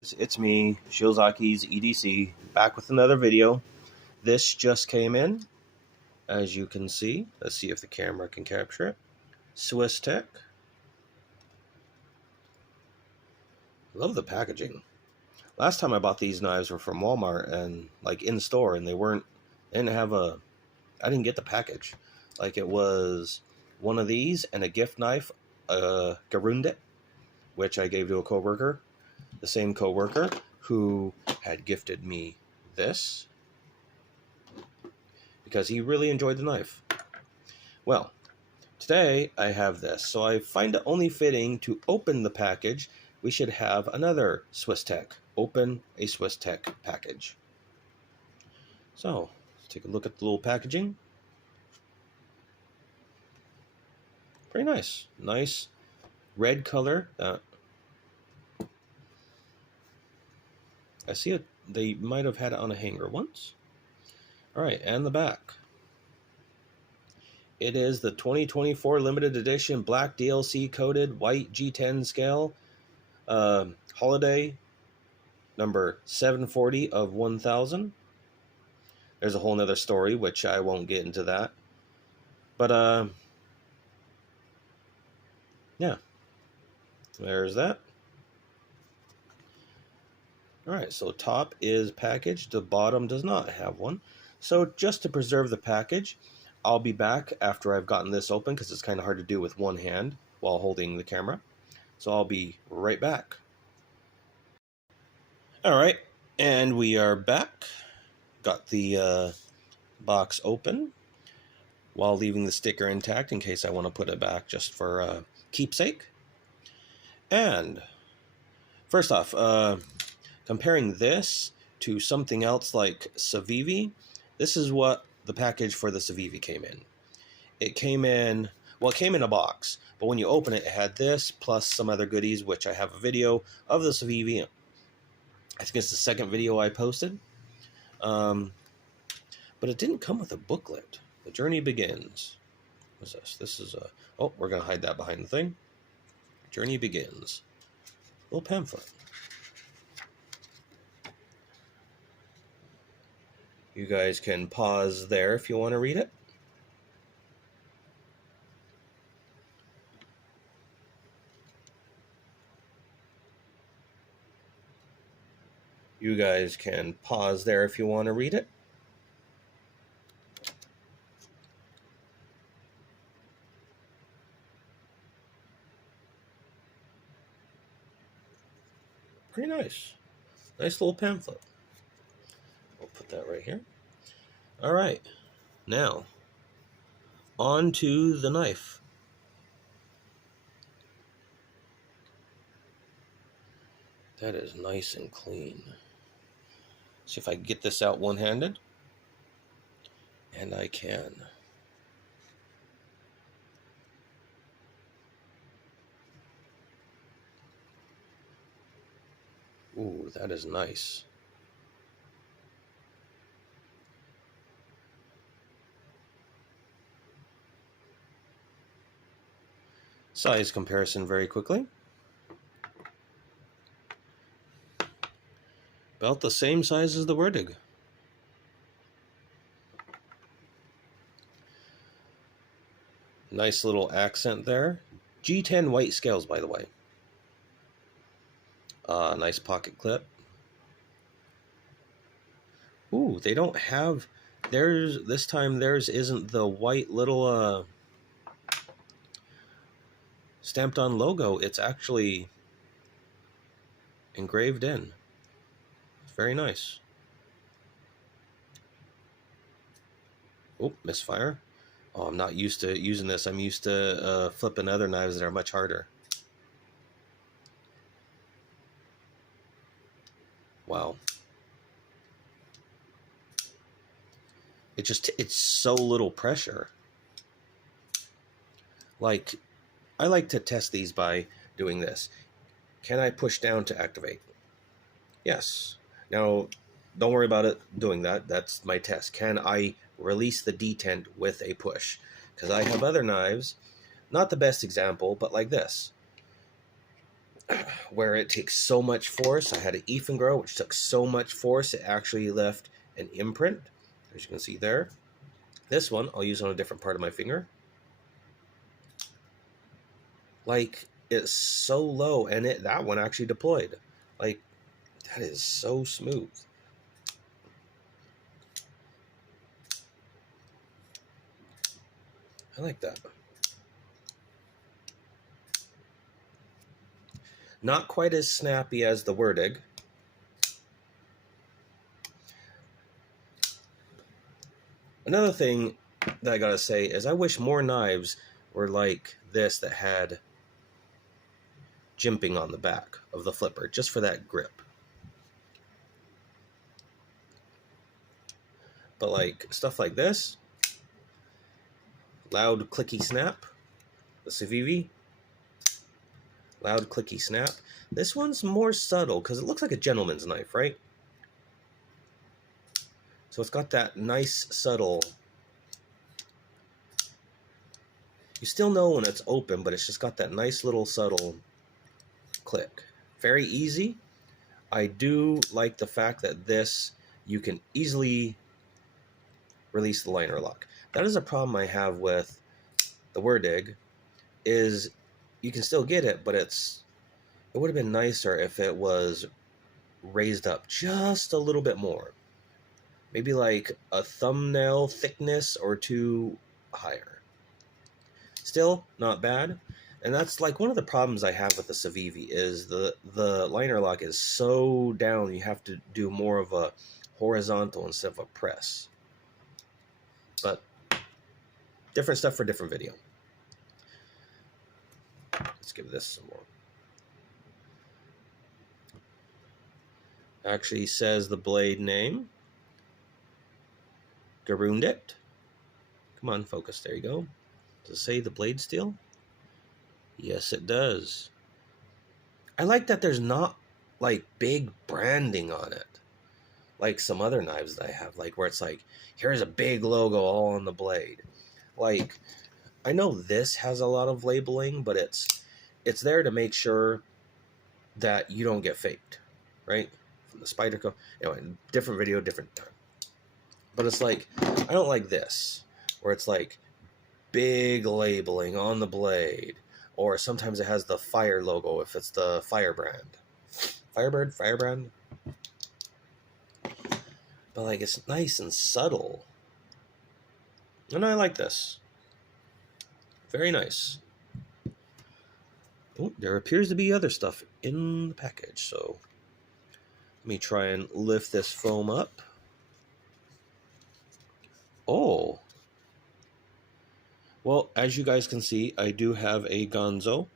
It's me, Shiozaki's EDC, back with another video. This just came in, as you can see. Let's see if the camera can capture it. Swiss Tech. Love the packaging. Last time I bought these knives were from Walmart and like in store, and I didn't get the package. Like it was one of these and a gift knife, Gerundet, which I gave to a coworker. The same coworker who had gifted me this because he really enjoyed the knife. Well, today I have this, so I find it only fitting to open the package. We should have another Swiss Tech. Open a Swiss Tech package. So, let's take a look at the little packaging. Pretty nice. Nice red color. I see it. They might have had it on a hanger once. All right, and the back. It is the 2024 limited edition black DLC coated white G10 scale, holiday number 740 of 1000. There's a whole nother story, which I won't get into that. But yeah, there's that. Alright, so top is packaged, the bottom does not have one. So just to preserve the package, I'll be back after I've gotten this open because it's kind of hard to do with one hand while holding the camera. So I'll be right back. Alright, and we are back. Got the box open while leaving the sticker intact in case I want to put it back just for keepsake. And first off, comparing this to something else like Civivi, this is what the package for the Civivi came in. It came in a box, but when you open it, it had this plus some other goodies, which I have a video of the Civivi. I think it's the second video I posted. But it didn't come with a booklet. The journey begins. What's this? This is a... Oh, we're going to hide that behind the thing. Journey begins. Little pamphlet. You guys can pause there if you want to read it. You guys can pause there if you want to read it. Pretty nice. Nice little pamphlet. We'll put that right here. All right. Now, on to the knife. That is nice and clean. See if I can get this out one-handed. And I can. Ooh, that is nice. Size comparison very quickly. About the same size as the Werdig. Nice little accent there. G10 white scales, by the way. Nice pocket clip. Ooh, they don't have... This time theirs isn't the white little stamped on logo. It's actually engraved in. It's very nice. Oh, misfire. Oh, I'm not used to using this. I'm used to flipping other knives that are much harder. Wow. It's so little pressure. Like, I like to test these by doing this. Can I push down to activate? Yes. Now, don't worry about it doing that. That's my test. Can I release the detent with a push? Because I have other knives, not the best example, but like this. where it takes so much force. I had an Grow, which took so much force, it actually left an imprint, as you can see there. This one, I'll use on a different part of my finger. Like, it's so low, and that one actually deployed. Like, that is so smooth. I like that. Not quite as snappy as the Werdig. Another thing that I gotta say is I wish more knives were like this, that had jimping on the back of the flipper, just for that grip. But like stuff like this, loud clicky snap, the Civivi, loud clicky snap. This one's more subtle because it looks like a gentleman's knife, right? So it's got that nice subtle. You still know when it's open, but it's just got that nice little subtle click. Very easy. I do like the fact that this, you can easily release the liner lock. That is a problem I have with the Werdig, is you can still get it, but it would have been nicer if it was raised up just a little bit more. Maybe like a thumbnail thickness or two higher. Still not bad. And that's like one of the problems I have with the Civivi, is the liner lock is so down, you have to do more of a horizontal instead of a press. But different stuff for different video. Let's give this some more. Actually says the blade name, Gerundet. Come on, focus. There you go. Does it say the blade steel? Yes, it does. I like that there's not like big branding on it, like some other knives that I have, like where it's like, here's a big logo all on the blade. Like, I know this has a lot of labeling, but it's there to make sure that you don't get faked, right? From the Spyderco. Anyway, different video, different time. But it's like, I don't like this, where it's like big labeling on the blade, or sometimes it has the fire logo if it's the Firebrand. Firebrand. But like, it's nice and subtle. And I like this. Very nice. Oh, there appears to be other stuff in the package, so let me try and lift this foam up. Oh. Well, as you guys can see, I do have a Gonzo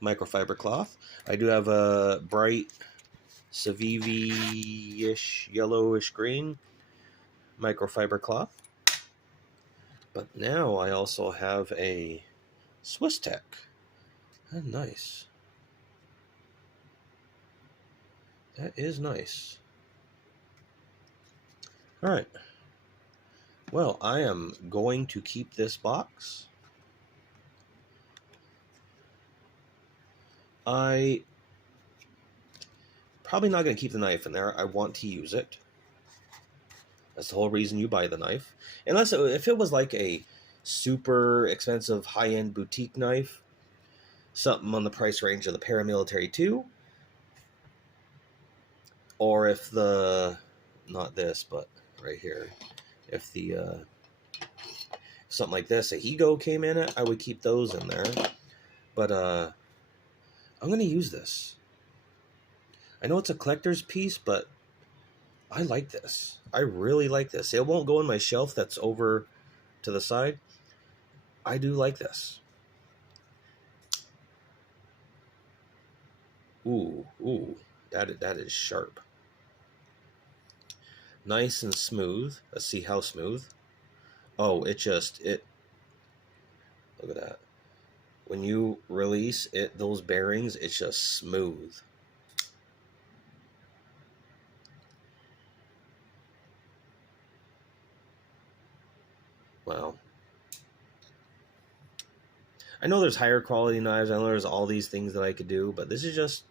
microfiber cloth. I do have a bright Civivi-ish, yellowish green microfiber cloth. But now I also have a Swiss Tech. Oh, nice. That is nice. All right. Well, I am going to keep this box. I probably not going to keep the knife in there. I want to use it. That's the whole reason you buy the knife. Unless if it was like a super expensive high-end boutique knife, something on the price range of the Paramilitary 2, or if the, not this, but right here, if the something like this, a Higo came in it, I would keep those in there. But I'm going to use this. I know it's a collector's piece, but I like this. I really like this. It won't go on my shelf that's over to the side. I do like this. Ooh, that is sharp. Nice and smooth. Let's see how smooth. Oh, look at that. When you release it, those bearings, it's just smooth. Wow. I know there's higher quality knives. I know there's all these things that I could do, but this is just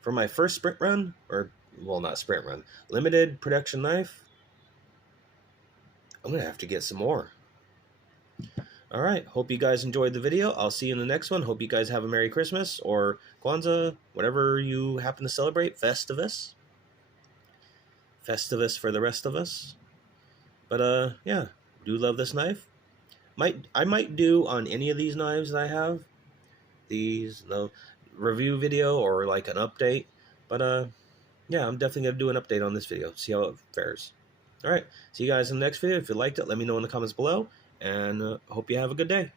for my first sprint run, or well, not sprint run, limited production knife. I'm gonna have to get some more. All right, hope you guys enjoyed the video. I'll see you in the next one. Hope you guys have a Merry Christmas or Kwanzaa, whatever you happen to celebrate. Festivus for the rest of us. But yeah, do love this knife. I might do on any of these knives that I have these review video or like an update. But yeah, I'm definitely gonna do an update on this video. See how it fares. All right, see you guys in the next video. If you liked it, let me know in the comments below, and hope you have a good day.